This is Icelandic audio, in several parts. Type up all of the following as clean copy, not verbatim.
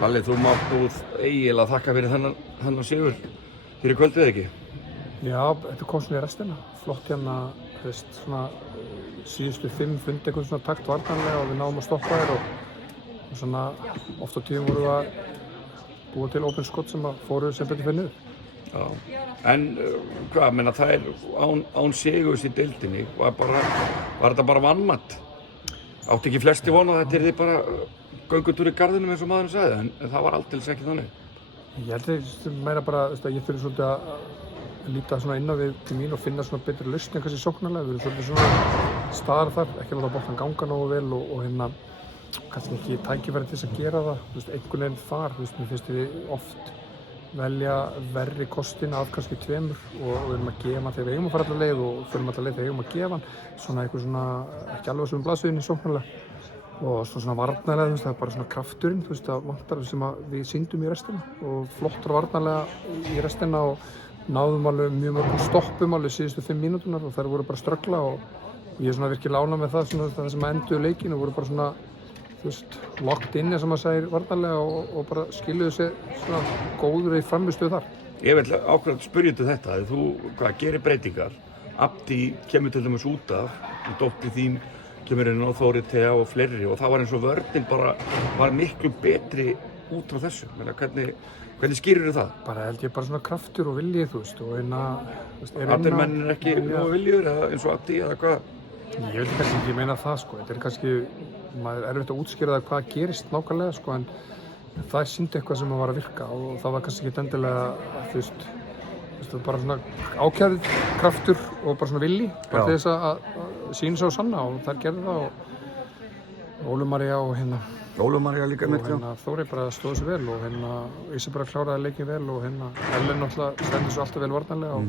Lalli, þú mátt nú eiginlega þakka fyrir þennan sigur fyrir kvöldið ekki? Já, þetta kom svona í restina. Flott hérna, þú veist, svona síðustu 5 fundi eitthvað svona takt varnarlega og við náðum að stoppa þér og svona oft á tíðum vorum við að búa til opin skot sem að fóru sem betur fyrir niður. Já, en hvað, menna það án sigurs í deildinni, var þetta bara vanmat? Átti ekki flesti von að þetta yrði bara göngutúr í garðinum eins og maðurinn sagði, en það var aldeilis ekki þannig. Ég held að meira bara, þú veist, að ég þurfi svolítið að líta svona inn á við til mín og finna svona betri lausn kannski sóknarlega. Við erum svolítið svona staðar þar, ekki láta boltan ganga nógu vel og hérna kannski ekki tækifæri til þess að gera það. Þú veist, einhvern veginn þar, þú veist, mér finnst við oft velja verri kostina af kannski 2 og við erum að gefa þegar við eigum að fara alla leið og förum alla leið þegar við eigum að gefa hann. Svona eitthvað svona, ekki alveg á svonum blaðsviðinni sóknarlega. Og svona varnarlega, þú veist, það er bara svona krafturinn, þú veist, það vantar sem að við sýndum í restina og flottar varnarlega í restina og náðum alveg mjög mörgum stoppum alveg síðustu 5 mínúturnar og þær voru bara að ströggla og ég er svona virkilega ánægður með það, svona það sem að enduðu leikinn og voru bara svona, þú veist, locked inni sem maður segir varnarlega og bara skiluðu sig svona góður í frammistöðu þar. Ég vil ákveðið spyrja til þetta, að þú gerir breytingar, Abdi kemur til dæmis út af, dóttir þín kemur inn á Þóri Tea og fleiri og það var eins og vörnin bara var miklu betri út frá þessu. Hvernig skýrirðu það? Bara held ég bara svona kraftur og viljið, þú veist, og hérna... Allir menn ekki nógu viljur eins og Abdi eða hvað? Ég vil kannski ekki meina það, sko. Þetta kannski, maður er erfitt að útskýra það hvað gerist nákvæmlega, sko, en það sýndi eitthvað sem var að virka og það var kannski ekki endilega, þú veist, bara svona ákjærið kraftur og bara svona vilji, bara til þess að sýna sig og sanna og þær gerðu það og Ólöf María og hérna líka mitt, já. Þóri bara stóðu sig vel og hérna Ísi bara kláraði leikinn vel og hérna Ellen náttúrulega stendur svo alltaf vel varnarlega og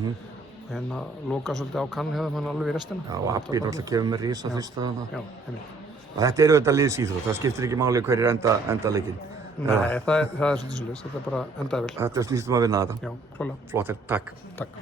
hérna lokaði svolítið á kannhefðum hann alveg í restina. Já, og Abdi náttúrulega kemur með risa fyrst að það. Já, einmitt. Þetta eru þetta liðsíþrótt, það skiptir ekki máli hverjir enda leikinn. Nei, það er svolítið svoleiðis, þetta er bara endaði vel. Þetta snýst að vinna þetta. Já, klálega. Flott, takk. Takk.